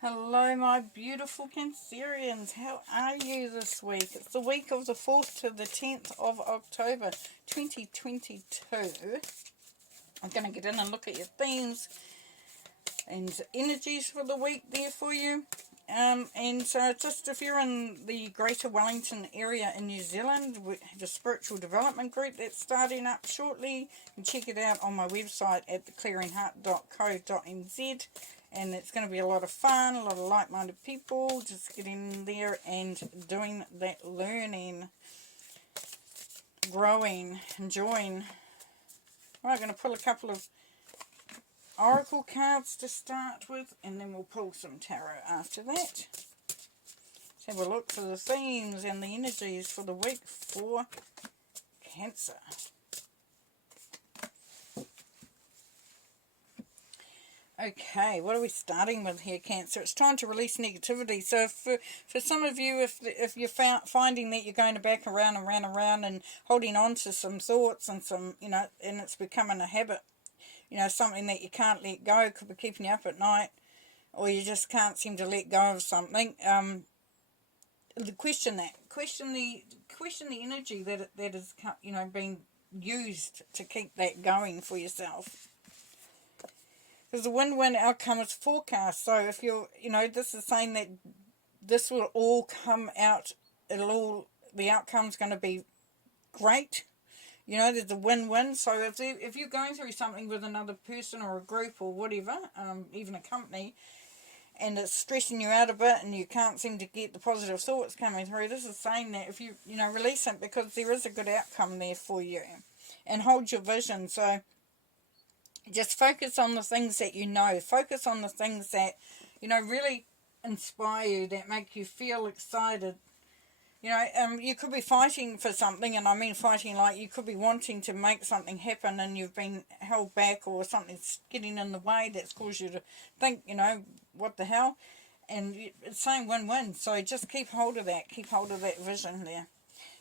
Hello, my beautiful Cancerians. How are you this week? It's the week of the 4th to the 10th of October 2022. I'm going to get in and look at your themes and energies for the week there for you. And so just if you're in the Greater Wellington area in New Zealand, we have a spiritual development group that's starting up shortly. You can check it out on my website at theclearingheart.co.nz. And it's going to be a lot of fun, a lot of like-minded people, just getting in there and doing that learning, growing, enjoying. All right, I'm going to pull a couple of oracle cards to start with, and then we'll pull some tarot after that. Let's have a look for the themes and the energies for the week for Cancer. Okay, what are we starting with here, Cancer? It's time to release negativity. So for some of you, if you're finding that you're going to back around and around and holding on to some thoughts and some, and it's becoming a habit, something that you can't let go, could be keeping you up at night, or you just can't seem to let go of something, question the energy that is, being used to keep that going for yourself. Because the win-win outcome is forecast. So if this is saying that this will all come out, the outcome's going to be great. There's a win-win. So if you're going through something with another person or a group or whatever, even a company, and it's stressing you out a bit and you can't seem to get the positive thoughts coming through, this is saying that if you, release it, because there is a good outcome there for you. And hold your vision. So just focus on the things that focus on the things that really inspire you, that make you feel excited. You could be fighting for something, and I mean fighting like you could be wanting to make something happen and you've been held back, or something's getting in the way that's caused you to think, what the hell. And it's saying win-win, so just keep hold of that vision there.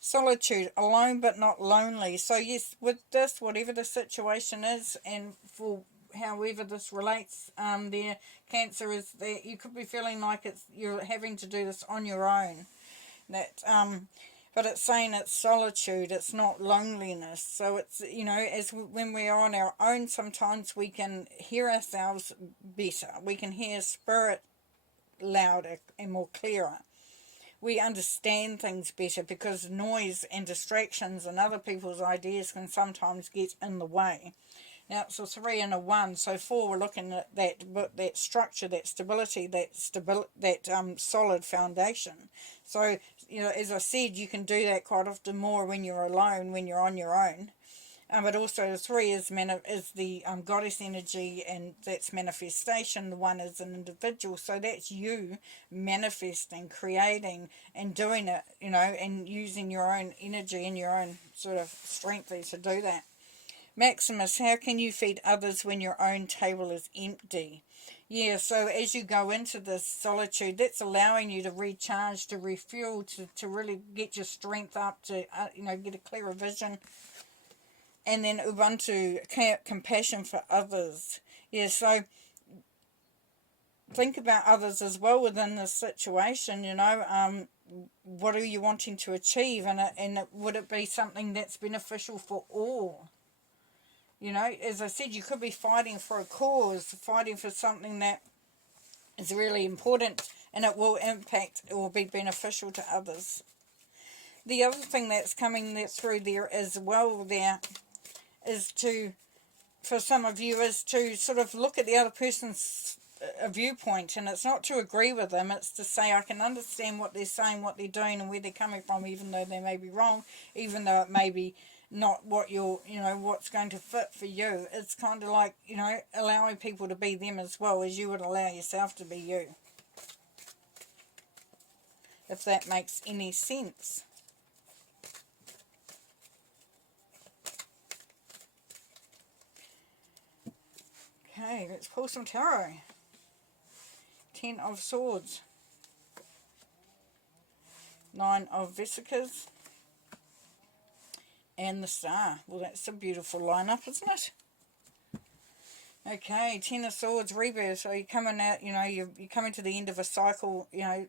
Solitude, alone but not lonely. So yes, with this, whatever the situation is, and for however this relates, there, Cancer, is that you could be feeling like you're having to do this on your own. But it's saying it's solitude, it's not loneliness. So it's, when we are on our own, sometimes we can hear ourselves better. We can hear spirit louder and more clearer. We understand things better, because noise and distractions and other people's ideas can sometimes get in the way. Now it's a 3 and a 1, so 4, we're looking at that structure, that stability, that solid foundation. So as I said, you can do that quite often more when you're alone, when you're on your own. But also the 3 is the goddess energy, and that's manifestation. The 1 is an individual, so that's you manifesting, creating, and doing it, and using your own energy and your own sort of strength to do that. Maximus, how can you feed others when your own table is empty? Yeah, so as you go into this solitude, that's allowing you to recharge, to refuel, to really get your strength up, to get a clearer vision. And then Ubuntu, compassion for others. Yeah, so think about others as well within this situation, what are you wanting to achieve? And would it be something that's beneficial for all? As I said, you could be fighting for a cause, fighting for something that is really important, and it will be beneficial to others. The other thing that's coming through there as well there is for some of you, is to sort of look at the other person's viewpoint, and it's not to agree with them, it's to say, I can understand what they're saying, what they're doing, and where they're coming from, even though they may be wrong, even though it may be not what what's going to fit for you. It's kind of like, allowing people to be them as well as you would allow yourself to be you, if that makes any sense. Okay, let's pull some tarot. 10 of Swords, 9 of Vesicas, and the Star. Well, that's a beautiful lineup, isn't it? Okay, Ten of Swords, rebirth. So you're coming out, you know, you're coming to the end of a cycle, you know.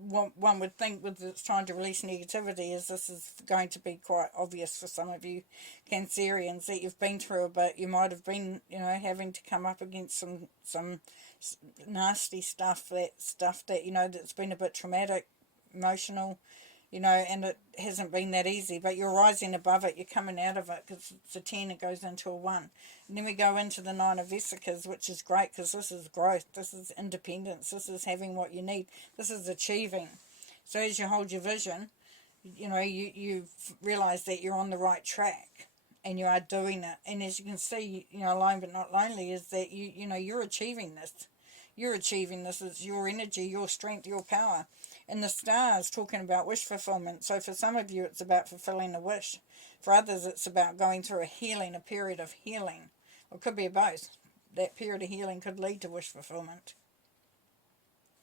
One would think with it's trying to release negativity is this is going to be quite obvious for some of you Cancerians that you've been through a bit. You might have been, you know, having to come up against some nasty stuff that you know that's been a bit traumatic, emotional, you know, and it hasn't been that easy, but you're rising above it, you're coming out of it, because it's a 10, it goes into a 1. And then we go into the 9 of Vesicas, which is great, because this is growth, this is independence, this is having what you need, this is achieving. So as you hold your vision, you know, you realise that you're on the right track, and you are doing it. And as you can see, you know, alone but not lonely is that you know, you're achieving this. You're achieving this. It's your energy, your strength, your power. And the stars talking about wish fulfillment. So for some of you, it's about fulfilling a wish. For others, it's about going through a healing, a period of healing. Or it could be both. That period of healing could lead to wish fulfillment.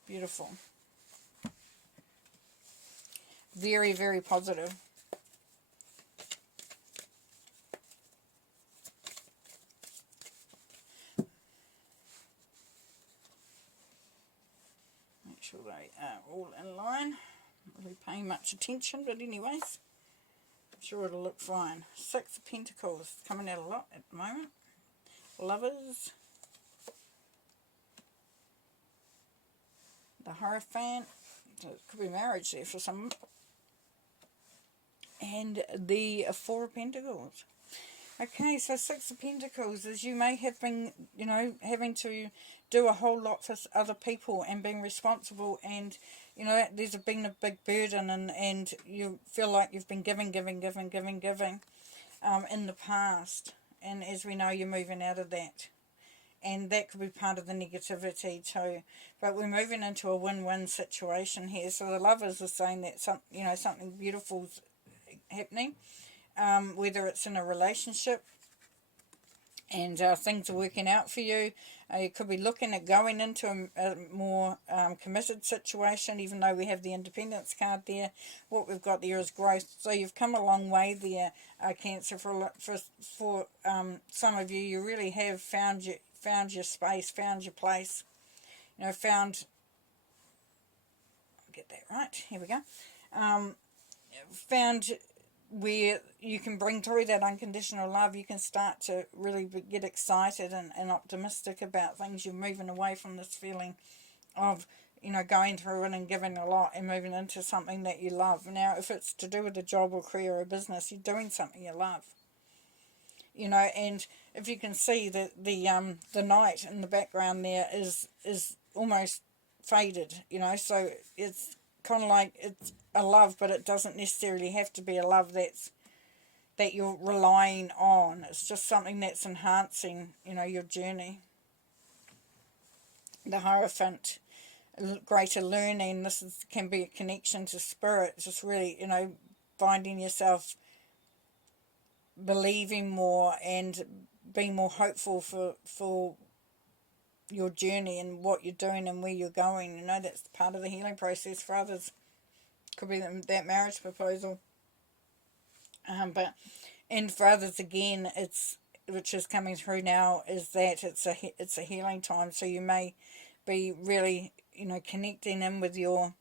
Beautiful. Very, very positive. Make sure they are all in line. Not really paying much attention, but anyways, I'm sure it'll look fine. 6 of Pentacles, coming out a lot at the moment. Lovers. The Hierophant. So it could be marriage there for some. And the 4 of Pentacles. Okay, so 6 of Pentacles is you may have been, you know, having to do a whole lot for other people and being responsible, and, you know, there's been a big burden, and you feel like you've been giving in the past. And as we know, you're moving out of that. And that could be part of the negativity too. But we're moving into a win-win situation here. So the Lovers are saying that something beautiful's happening. Whether it's in a relationship and things are working out for you. You could be looking at going into a more committed situation, even though we have the Independence card there. What we've got there is growth. So you've come a long way there, Cancer. For some of you, you really have found your space, found your place. You know, found... I'll get that right. Here we go. Found where you can bring through that unconditional love. You can start to really get excited and optimistic about things. You're moving away from this feeling of, you know, going through it and giving a lot and moving into something that you love. Now, if it's to do with a job or career or business, you're doing something you love. You know, and if you can see that the night in the background there is almost faded, you know, so it's kind of like it's a love, but it doesn't necessarily have to be a love that you're relying on. It's just something that's enhancing, you know, your journey. The Hierophant, greater learning. This can be a connection to spirit. Just really, you know, finding yourself believing more and being more hopeful for your journey and what you're doing and where you're going. You know, that's part of the healing process. For others, could be that marriage proposal. And for others again, which is coming through now, is that it's a healing time. So you may be really, you know, connecting in with your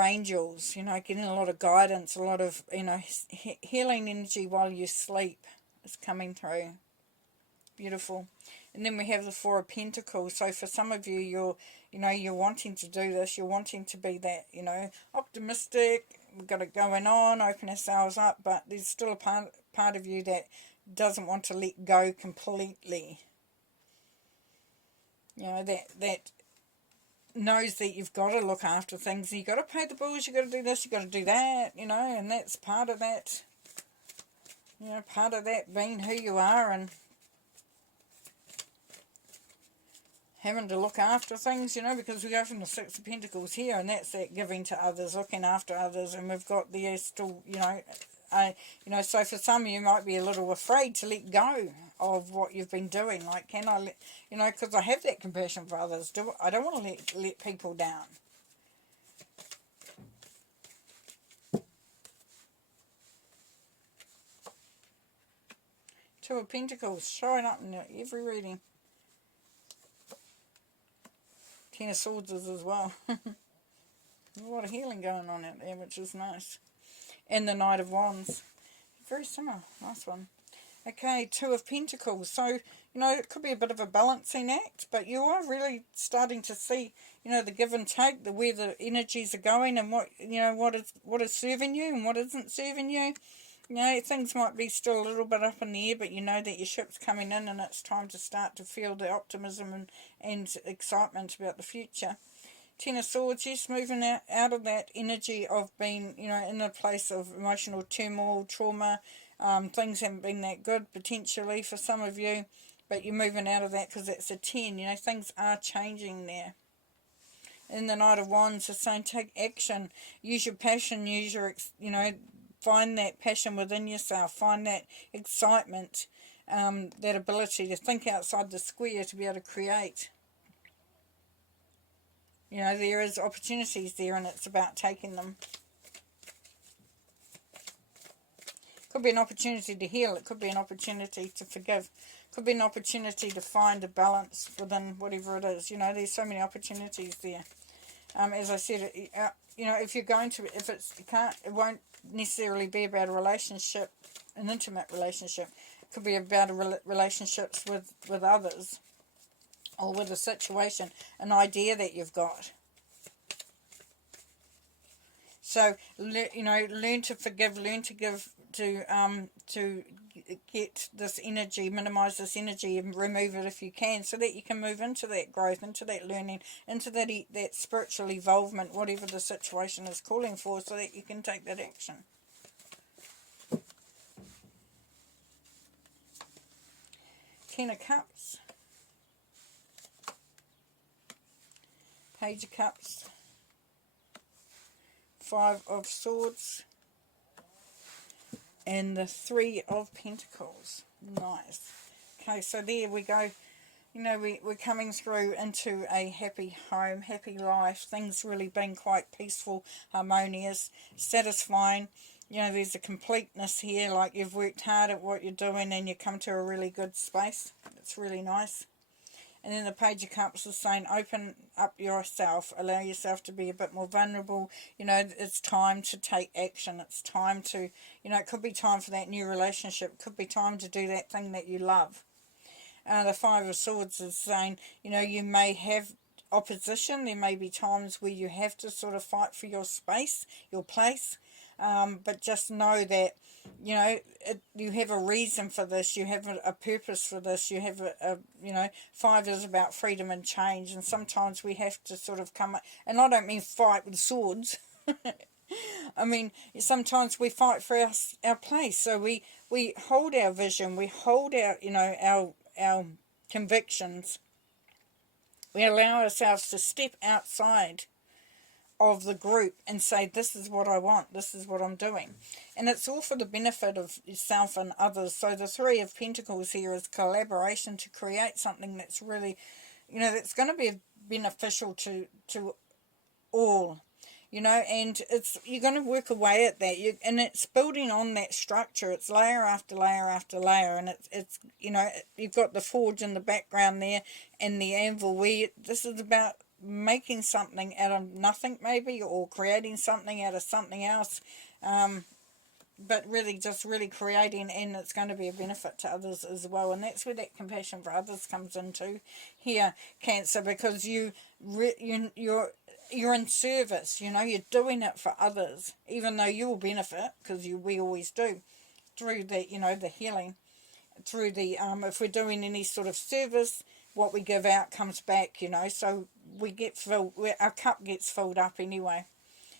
angels, you know, getting a lot of guidance, a lot of, you know, healing energy while you sleep is coming through. Beautiful. And then we have the 4 of Pentacles. So for some of you, you're wanting to do this. You're wanting to be that, you know, optimistic. We've got it going on, open ourselves up. But there's still a part of you that doesn't want to let go completely. You know, that knows that you've got to look after things. You've got to pay the bills. You've got to do this. You've got to do that. You know, and that's part of that. You know, part of that being who you are and having to look after things, you know, because we go from the 6 of Pentacles here, and that's that giving to others, looking after others, and we've got the still, you know, so for some of you might be a little afraid to let go of what you've been doing. Like, can I let, you know, because I have that compassion for others. I don't want to let people down. Two of Pentacles showing up in every reading. Ten of Swords as well. A lot of healing going on out there, which is nice. And the Knight of Wands. Very similar. Nice one. Okay, Two of Pentacles. So, you know, it could be a bit of a balancing act, but you are really starting to see, you know, the give and take, the where the energies are going, and what, you know, what is serving you and what isn't serving you. You know, things might be still a little bit up in the air, but you know that your ship's coming in and it's time to start to feel the optimism and excitement about the future. Ten of Swords, yes, moving out of that energy of being, you know, in a place of emotional turmoil, trauma. Things haven't been that good potentially for some of you, but you're moving out of that because it's a 10. You know, things are changing there. And the Knight of Wands is saying take action, use your passion, use your, you know, find that passion within yourself, find that excitement, that ability to think outside the square, to be able to create. You know, there is opportunities there and it's about taking them. Could be an opportunity to heal. It could be an opportunity to forgive. Could be an opportunity to find a balance within whatever it is. You know, there's so many opportunities there. As I said, you know, if you're going to, if it's, it won't necessarily be about a relationship, an intimate relationship. It could be about relationships with others, or with a situation, an idea that you've got. So, you know, learn to forgive, learn to give, to get this energy, minimize this energy and remove it if you can, so that you can move into that growth, into that learning, into that spiritual evolvement, whatever the situation is calling for, so that you can take that action. Ten of Cups. Page of Cups. Five of Swords. And the Three of Pentacles. Nice. Okay, so there we go. You know, we're coming through into a happy home, happy life. Things really being quite peaceful, harmonious, satisfying. You know, there's a completeness here, like you've worked hard at what you're doing and you come to a really good space. It's really nice. And then the Page of Cups is saying open up yourself, allow yourself to be a bit more vulnerable. You know, it's time to take action. It's time to, you know, it could be time for that new relationship. It could be time to do that thing that you love. The Five of Swords is saying, you know, you may have opposition. There may be times where you have to sort of fight for your space, your place. But just know that, you know, you have a reason for this, you have a purpose for this, you have you know, 5 is about freedom and change, and sometimes we have to sort of come, and I don't mean fight with swords, I mean, sometimes we fight for our place, so we hold our vision, we hold our, you know, our convictions, we allow ourselves to step outside of the group and say, this is what I want, this is what I'm doing, and it's all for the benefit of yourself and others. So the Three of Pentacles here is collaboration to create something that's really, you know, that's going to be beneficial to all, you know, and it's, you're going to work away at that, and it's building on that structure. It's layer after layer after layer, and it's you know, you've got the forge in the background there and the anvil, where this is about making something out of nothing maybe, or creating something out of something else, but really just really creating, and it's going to be a benefit to others as well. And that's where that compassion for others comes into here, Cancer, because you're in service, you know, you're doing it for others, even though you'll benefit, because we always do, through the, you know, the healing, through the if we're doing any sort of service, what we give out comes back, you know, so we get filled, our cup gets filled up anyway.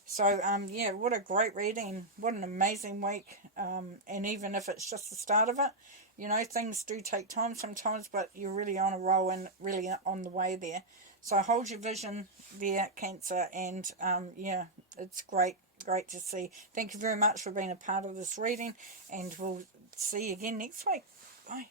So, yeah, what a great reading, what an amazing week, and even if it's just the start of it, you know, things do take time sometimes, but you're really on a roll and really on the way there. So hold your vision there, Cancer, and, yeah, it's great to see. Thank you very much for being a part of this reading, and we'll see you again next week. Bye.